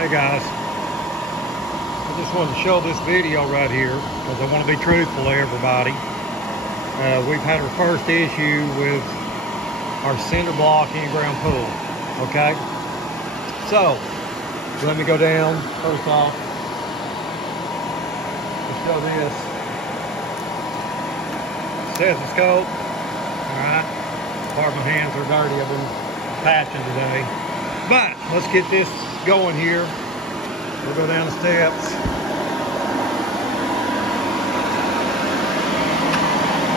Hey guys, I just wanted to show this video right here because I want to be truthful to everybody. We've had our first issue with our cinder block in-ground pool, okay? So, let me go down, first off, let's show this stethoscope, all right? Part of my hands are dirty, I've been patching today. But, let's get this going here. We'll go down the steps.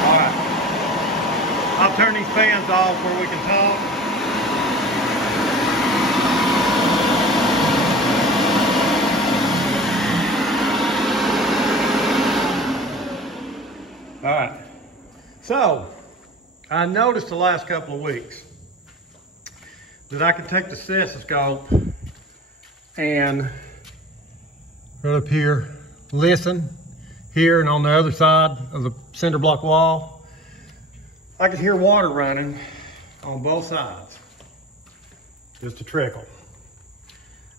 All right. I'll turn these fans off where we can talk. All right. So, I noticed the last couple of weeks that I could take the stethoscope and right up here, listen here, and on the other side of the cinder block wall, I could hear water running on both sides, just a trickle.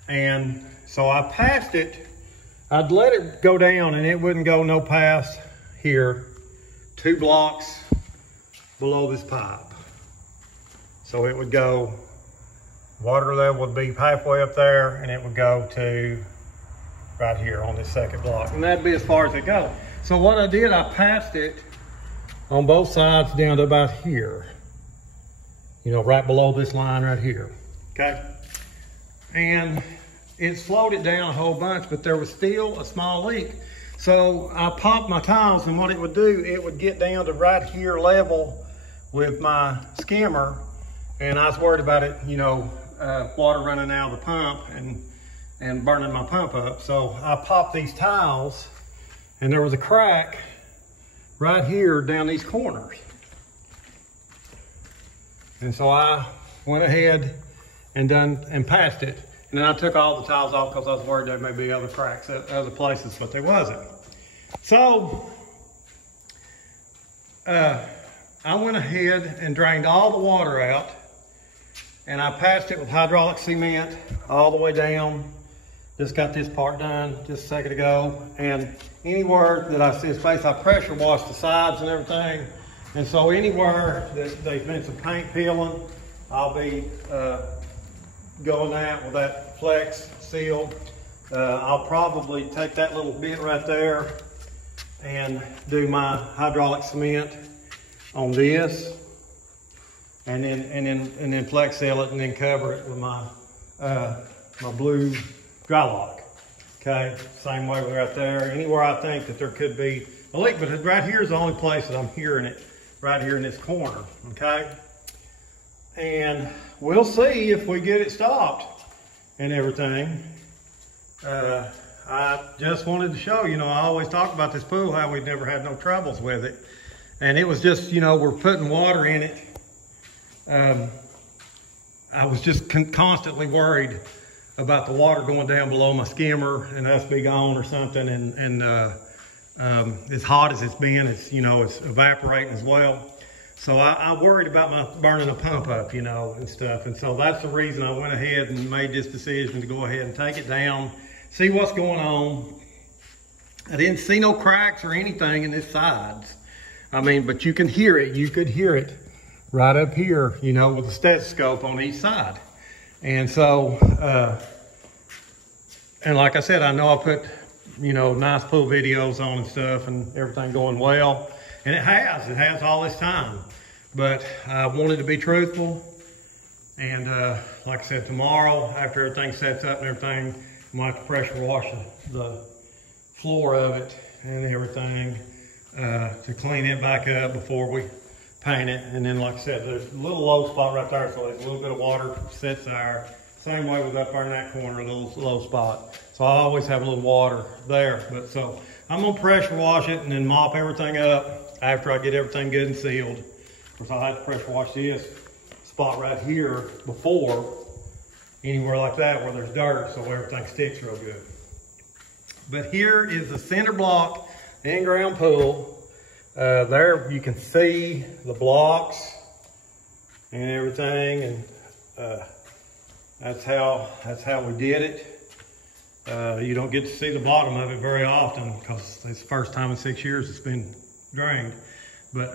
And so I passed it. I'd let it go down and it wouldn't go no past here, 2 blocks below this pipe. So it would go, water level would be halfway up there, and it would go to right here on this second block, and that'd be as far as it goes. So what I did, I passed it on both sides down to about here, you know, right below this line right here, okay? And it slowed it down a whole bunch, but there was still a small leak. So I popped my tiles, and what it would do, it would get down to right here level with my skimmer, and I was worried about it, you know, water running out of the pump and burning my pump up. So I popped these tiles, and there was a crack right here down these corners. And so I went ahead and patched it. And then I took all the tiles off because I was worried there may be other cracks at other places, but there wasn't. So I went ahead and drained all the water out, and I patched it with hydraulic cement all the way down. Just got this part done just a second ago. And anywhere that I see a space, I pressure washed the sides and everything. And so anywhere that there's been some paint peeling, I'll be going out with that flex seal. I'll probably take that little bit right there and do my hydraulic cement on this, and then flex seal it, and then cover it with my my blue dry lock. Okay, same way right there. Anywhere I think that there could be a leak, but right here is the only place that I'm hearing it, right here in this corner. Okay, and we'll see if we get it stopped and everything. I just wanted to show, you know, I always talk about this pool, how we've never had no troubles with it. And it was just, you know, we're putting water in it. I was just constantly worried about the water going down below my skimmer and us be gone or something. And as hot as it's been, it's, you know, it's evaporating as well. So I worried about my burning a pump up, you know, and stuff. And so that's the reason I went ahead and made this decision to go ahead and take it down, see what's going on. I didn't see no cracks or anything in this sides. I mean, but you can hear it. You could hear it right up here, you know, with the stethoscope on each side. And so, and like I said, I know I put, you know, nice pool videos on and stuff and everything going well. And it has all this time. But I wanted to be truthful. And like I said, tomorrow, after everything sets up and everything, I'm going to have to pressure wash the floor of it and everything to clean it back up before we paint it. And then, like I said, there's a little low spot right there, so there's a little bit of water sits there. Same way with up there in that corner, a little low spot. So I always have a little water there. But so I'm gonna pressure wash it and then mop everything up after I get everything good and sealed. Of course, I have to pressure wash this spot right here before anywhere like that where there's dirt, so everything sticks real good. But here is the cinder block in-ground pool. There you can see the blocks and everything, and that's how we did it. You don't get to see the bottom of it very often because it's the first time in 6 years it's been drained. But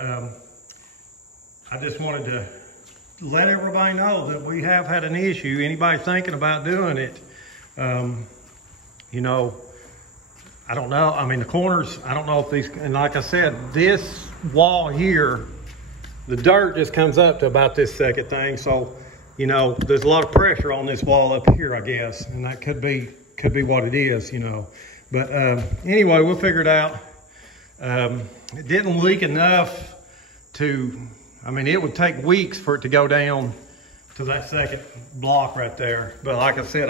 I just wanted to let everybody know that we have had an issue. Anybody thinking about doing it, you know, I don't know. I mean, the corners, I don't know if these, and like I said, this wall here, the dirt just comes up to about this second thing. So, you know, there's a lot of pressure on this wall up here, I guess. And that could be what it is, you know. But anyway, we'll figure it out. It didn't leak enough to, I mean, it would take weeks for it to go down to that second block right there. But like I said,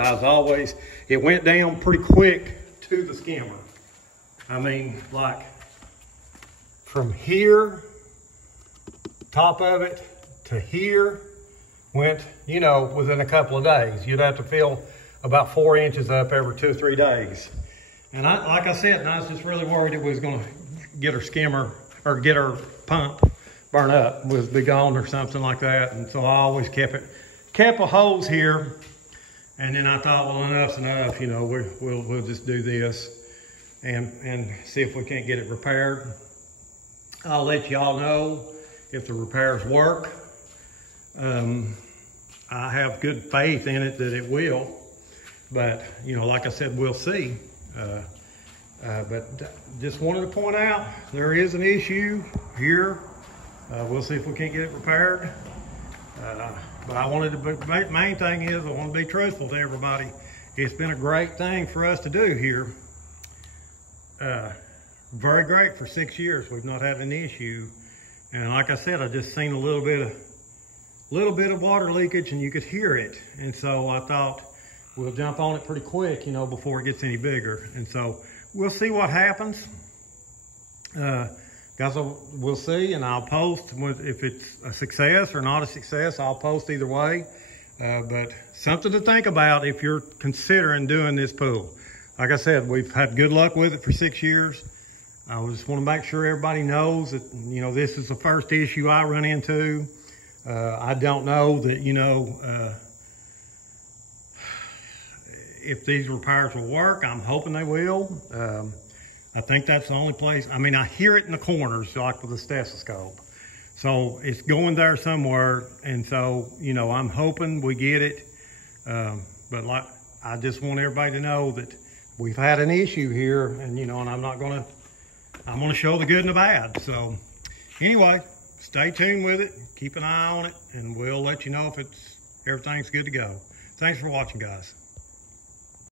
it went down pretty quick to the skimmer. I mean, like from here, top of it, to here, went, you know, within a couple of days. You'd have to fill about 4 inches up every 2 or 3 days. And like I said, I was just really worried it was gonna get her skimmer, or get her pump burn up, was be gone or something like that. And so I always kept a hose here. And then I thought, well, enough's enough, you know, we'll just do this and see if we can't get it repaired. I'll let y'all know if the repairs work. I have good faith in it that it will, but you know, like I said, we'll see. But just wanted to point out there is an issue here. We'll see if we can't get it repaired. But I wanted to, main thing is I want to be truthful to everybody. It's been a great thing for us to do here. Very great for 6 years. We've not had an issue. And like I said, I just seen a little bit of water leakage and you could hear it. And so I thought we'll jump on it pretty quick, you know, before it gets any bigger. And so we'll see what happens. Guys, we'll see, and I'll post if it's a success or not a success. I'll post either way. But something to think about if you're considering doing this pool. Like I said, we've had good luck with it for 6 years. I just want to make sure everybody knows that, you know, this is the first issue I run into. I don't know that, you know, if these repairs will work. I'm hoping they will. I think that's the only place. I mean, I hear it in the corners, like with the stethoscope. So it's going there somewhere. And so, you know, I'm hoping we get it. But like, I just want everybody to know that we've had an issue here, and, you know, and I'm going to show the good and the bad. So anyway, stay tuned with it. Keep an eye on it, and we'll let you know if everything's good to go. Thanks for watching, guys.